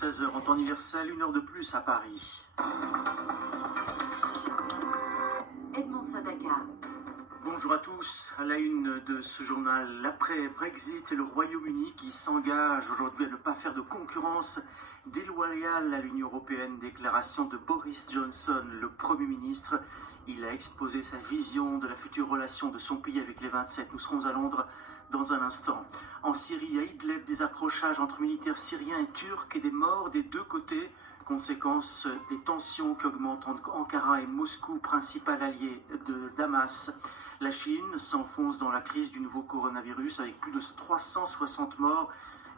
16h en temps universel, 1 heure de plus à Paris. Edmond Sadaka. Bonjour à tous. À la une de ce journal, l'après-Brexit et le Royaume-Uni qui s'engage aujourd'hui à ne pas faire de concurrence déloyale à l'Union européenne. Déclaration de Boris Johnson, le Premier ministre. Il a exposé sa vision de la future relation de son pays avec les 27. Nous serons à Londres dans un instant. En Syrie, à Idlib, des accrochages entre militaires syriens et turcs et des morts des deux côtés. Conséquence des tensions qui augmentent entre Ankara et Moscou, principal allié de Damas. La Chine s'enfonce dans la crise du nouveau coronavirus avec plus de 360 morts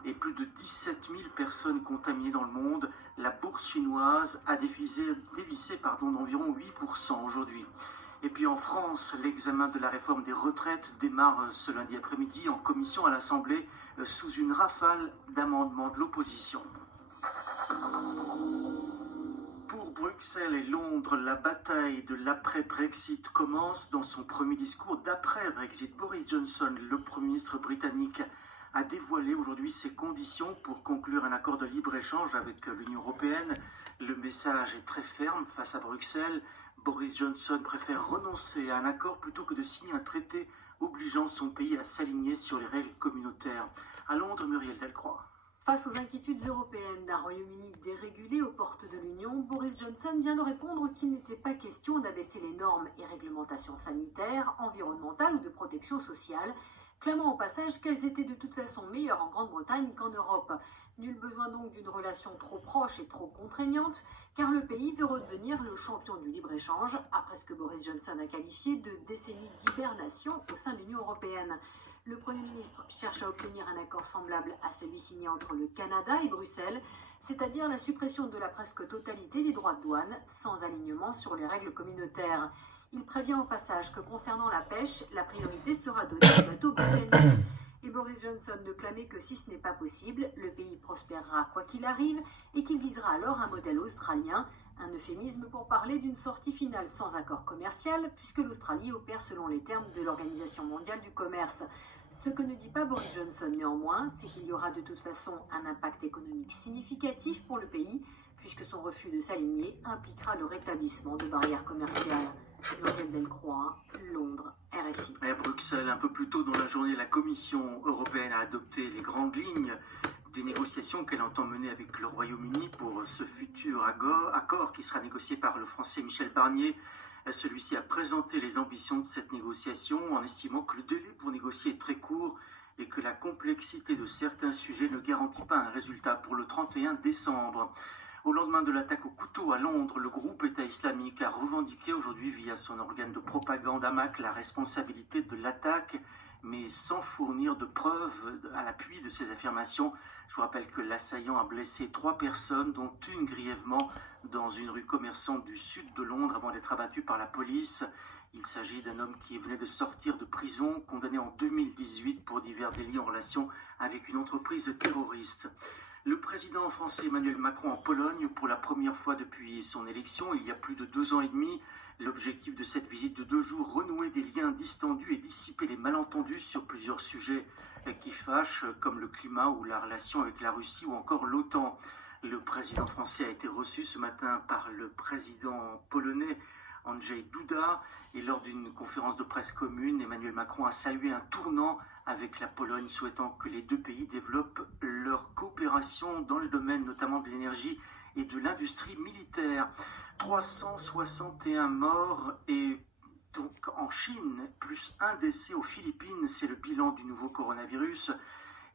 et plus de 17 000 personnes contaminées dans le monde. La bourse chinoise a dévissé d'environ 8% aujourd'hui. Et puis en France, l'examen de la réforme des retraites démarre ce lundi après-midi en commission à l'Assemblée sous une rafale d'amendements de l'opposition. Pour Bruxelles et Londres, la bataille de l'après-Brexit commence. Dans son premier discours d'après-Brexit, Boris Johnson, le Premier ministre britannique, a dévoilé aujourd'hui ses conditions pour conclure un accord de libre-échange avec l'Union européenne. Le message est très ferme face à Bruxelles. Boris Johnson préfère renoncer à un accord plutôt que de signer un traité obligeant son pays à s'aligner sur les règles communautaires. À Londres, Muriel Delcroix. Face aux inquiétudes européennes d'un Royaume-Uni dérégulé aux portes de l'Union, Boris Johnson vient de répondre qu'il n'était pas question d'abaisser les normes et réglementations sanitaires, environnementales ou de protection sociale, clamant au passage qu'elles étaient de toute façon meilleures en Grande-Bretagne qu'en Europe. Nul besoin donc d'une relation trop proche et trop contraignante, car le pays veut redevenir le champion du libre-échange, après ce que Boris Johnson a qualifié de décennie d'hibernation au sein de l'Union européenne. Le Premier ministre cherche à obtenir un accord semblable à celui signé entre le Canada et Bruxelles, c'est-à-dire la suppression de la presque totalité des droits de douane, sans alignement sur les règles communautaires. Il prévient au passage que concernant la pêche, la priorité sera donnée aux bateaux britanniques. Et Boris Johnson de clamer que si ce n'est pas possible, le pays prospérera quoi qu'il arrive et qu'il visera alors un modèle australien, un euphémisme pour parler d'une sortie finale sans accord commercial, puisque l'Australie opère selon les termes de l'Organisation mondiale du commerce. Ce que ne dit pas Boris Johnson néanmoins, c'est qu'il y aura de toute façon un impact économique significatif pour le pays, puisque son refus de s'aligner impliquera le rétablissement de barrières commerciales. Muriel Delcroix, Londres, RFI. À Bruxelles, un peu plus tôt dans la journée, la Commission européenne a adopté les grandes lignes des négociations qu'elle entend mener avec le Royaume-Uni pour ce futur accord qui sera négocié par le Français Michel Barnier. Celui-ci a présenté les ambitions de cette négociation en estimant que le délai pour négocier est très court et que la complexité de certains sujets ne garantit pas un résultat pour le 31 décembre. Au lendemain de l'attaque au couteau à Londres, le groupe État islamique a revendiqué aujourd'hui via son organe de propagande Hamas la responsabilité de l'attaque, mais sans fournir de preuves à l'appui de ces affirmations. Je vous rappelle que l'assaillant a blessé 3 personnes, dont une grièvement, dans une rue commerçante du sud de Londres avant d'être abattu par la police. Il s'agit d'un homme qui venait de sortir de prison, condamné en 2018 pour divers délits en relation avec une entreprise terroriste. Le président français Emmanuel Macron en Pologne pour la première fois depuis son élection, il y a plus de 2 ans et demi. L'objectif de cette visite de 2 jours, renouer des liens distendus et dissiper les malentendus sur plusieurs sujets qui fâchent, comme le climat ou la relation avec la Russie ou encore l'OTAN. Le président français a été reçu ce matin par le président polonais Andrzej Duda et lors d'une conférence de presse commune, Emmanuel Macron a salué un tournant avec la Pologne, souhaitant que les deux pays développent leur coopération dans le domaine notamment de l'énergie et de l'industrie militaire. 361 morts et donc en Chine, plus 1 décès aux Philippines, c'est le bilan du nouveau coronavirus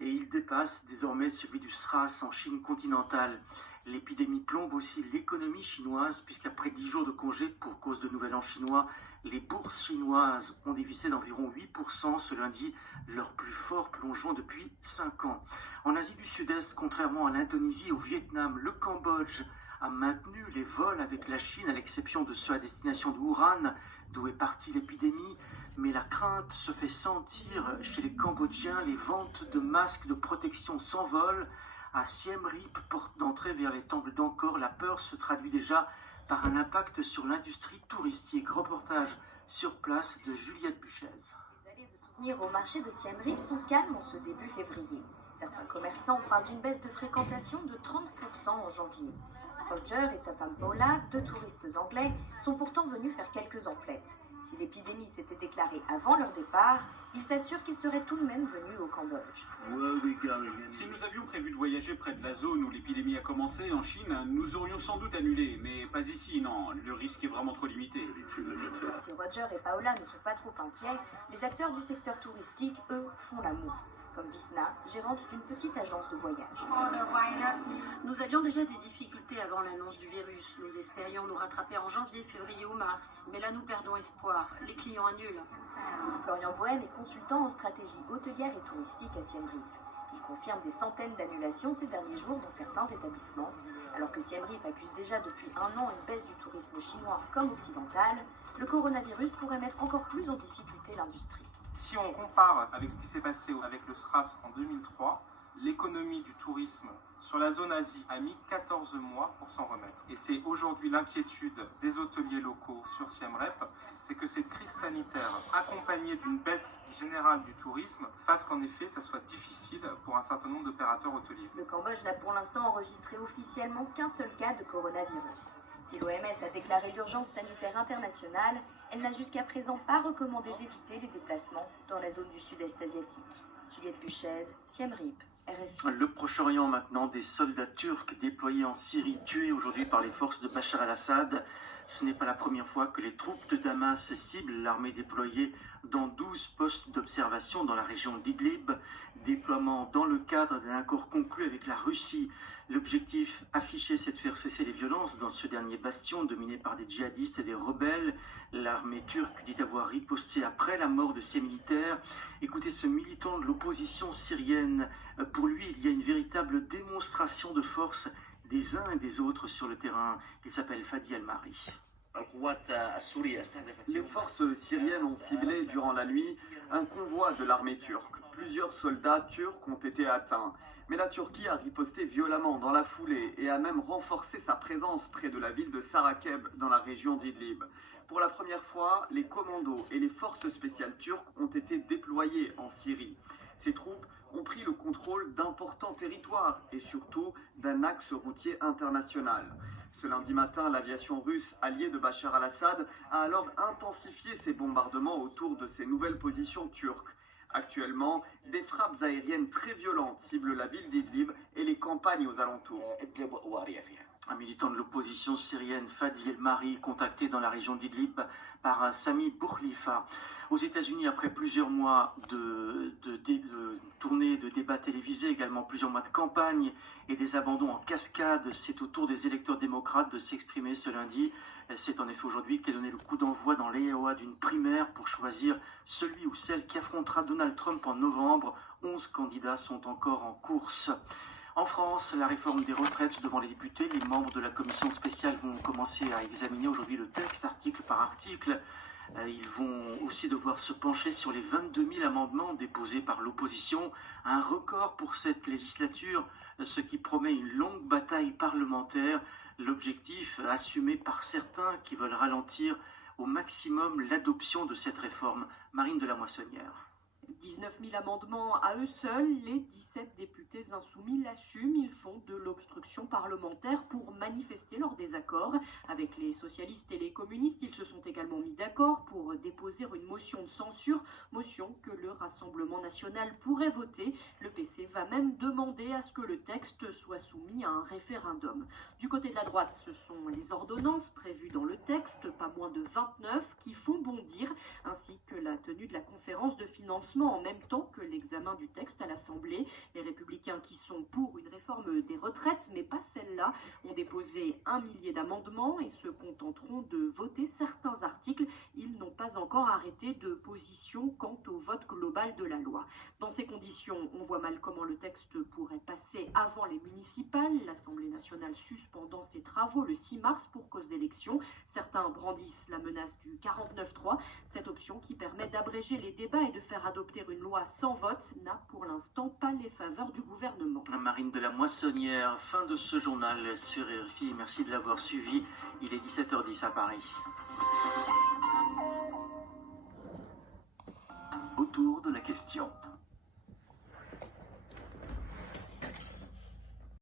et il dépasse désormais celui du SRAS en Chine continentale. L'épidémie plombe aussi l'économie chinoise puisqu'après 10 jours de congé pour cause de Nouvel An chinois, les bourses chinoises ont dévissé d'environ 8% ce lundi, leur plus fort plongeon depuis 5 ans. En Asie du Sud-Est, contrairement à l'Indonésie et au Vietnam, le Cambodge a maintenu les vols avec la Chine, à l'exception de ceux à destination de Wuhan, d'où est partie l'épidémie. Mais la crainte se fait sentir chez les Cambodgiens. Les ventes de masques de protection s'envolent. À Siem Reap, porte d'entrée vers les temples d'Angkor, la peur se traduit déjà par un impact sur l'industrie touristique. Reportage sur place de Juliette Buchez. Les allées de souvenirs au marché de Siem Reap sont calmes en ce début février. Certains commerçants parlent d'une baisse de fréquentation de 30% en janvier. Roger et sa femme Paula, deux touristes anglais, sont pourtant venus faire quelques emplettes. Si l'épidémie s'était déclarée avant leur départ, ils s'assurent qu'ils seraient tout de même venus au Cambodge. Si nous avions prévu de voyager près de la zone où l'épidémie a commencé, en Chine, nous aurions sans doute annulé, mais pas ici, non, le risque est vraiment trop limité. Si Roger et Paola ne sont pas trop inquiets, les acteurs du secteur touristique, eux, font la moue. Comme Visna, gérante d'une petite agence de voyage. Nous avions déjà des difficultés avant l'annonce du virus. Nous espérions nous rattraper en janvier, février ou mars. Mais là, nous perdons espoir. Les clients annulent. Florian Bohème est consultant en stratégie hôtelière et touristique à Siem Reap. Il confirme des centaines d'annulations ces derniers jours dans certains établissements. Alors que Siem Reap accuse déjà depuis un an une baisse du tourisme chinois comme occidental, le coronavirus pourrait mettre encore plus en difficulté l'industrie. Si on compare avec ce qui s'est passé avec le SRAS en 2003, l'économie du tourisme sur la zone Asie a mis 14 mois pour s'en remettre. Et c'est aujourd'hui l'inquiétude des hôteliers locaux sur Siem Reap, c'est que cette crise sanitaire, accompagnée d'une baisse générale du tourisme, fasse qu'en effet, ça soit difficile pour un certain nombre d'opérateurs hôteliers. Le Cambodge n'a pour l'instant enregistré officiellement qu'un seul cas de coronavirus. Si l'OMS a déclaré l'urgence sanitaire internationale, elle n'a jusqu'à présent pas recommandé d'éviter les déplacements dans la zone du sud-est asiatique. Juliette Buchez, Siem Reap, RFI. Le Proche-Orient maintenant, des soldats turcs déployés en Syrie, tués aujourd'hui par les forces de Bachar al-Assad. Ce n'est pas la première fois que les troupes de Damas ciblent l'armée déployée dans 12 postes d'observation dans la région d'Idlib. Déploiement dans le cadre d'un accord conclu avec la Russie. L'objectif affiché, c'est de faire cesser les violences dans ce dernier bastion dominé par des djihadistes et des rebelles. L'armée turque dit avoir riposté après la mort de ses militaires. Écoutez ce militant de l'opposition syrienne. Pour lui, il y a une véritable démonstration de force des uns et des autres sur le terrain. Il s'appelle Fadi El-Mari. Les forces syriennes ont ciblé durant la nuit un convoi de l'armée turque. Plusieurs soldats turcs ont été atteints. Mais la Turquie a riposté violemment dans la foulée et a même renforcé sa présence près de la ville de Sarakeb dans la région d'Idlib. Pour la première fois, les commandos et les forces spéciales turques ont été déployés en Syrie. Ces troupes ont pris le contrôle d'importants territoires et surtout d'un axe routier international. Ce lundi matin, l'aviation russe alliée de Bachar al-Assad a alors intensifié ses bombardements autour de ces nouvelles positions turques. Actuellement, des frappes aériennes très violentes ciblent la ville d'Idlib et les campagnes aux alentours. Un militant de l'opposition syrienne, Fadi El-Mari, contacté dans la région d'Idlib par Sami Bourkhlifa. Aux États-Unis, après plusieurs mois de tournées, de débats télévisés, également plusieurs mois de campagne et des abandons en cascade, c'est au tour des électeurs démocrates de s'exprimer ce lundi. C'est en effet aujourd'hui qu'est donné le coup d'envoi dans l'Iowa d'une primaire pour choisir celui ou celle qui affrontera Donald Trump en novembre. 11 candidats sont encore en course. En France, la réforme des retraites devant les députés, les membres de la commission spéciale vont commencer à examiner aujourd'hui le texte article par article. Ils vont aussi devoir se pencher sur les 22 000 amendements déposés par l'opposition, un record pour cette législature, ce qui promet une longue bataille parlementaire. L'objectif assumé par certains qui veulent ralentir au maximum l'adoption de cette réforme. Marine de la Moissonnière. 19 000 amendements à eux seuls, les 17 députés insoumis l'assument. Ils font de l'obstruction parlementaire pour manifester leur désaccord. Avec les socialistes et les communistes, ils se sont également mis d'accord pour déposer une motion de censure, motion que le Rassemblement national pourrait voter. Le PC va même demander à ce que le texte soit soumis à un référendum. Du côté de la droite, ce sont les ordonnances prévues dans le texte, pas moins de 29, qui font bondir, ainsi que la tenue de la conférence de financement en même temps que l'examen du texte à l'Assemblée. Les Républicains qui sont pour une réforme des retraites, mais pas celle-là, ont déposé 1 millier d'amendements et se contenteront de voter certains articles. Ils n'ont pas encore arrêté de position quant au vote global de la loi. Dans ces conditions, on voit mal comment le texte pourrait passer avant les municipales, l'Assemblée nationale suspendant ses travaux le 6 mars pour cause d'élection. Certains brandissent la menace du 49-3, cette option qui permet d'abréger les débats et de faire adopter une loi sans vote n'a pour l'instant pas les faveurs du gouvernement. Marine de la Moissonnière, fin de ce journal sur RFI. Merci de l'avoir suivi. Il est 17h10 à Paris. Autour de la question.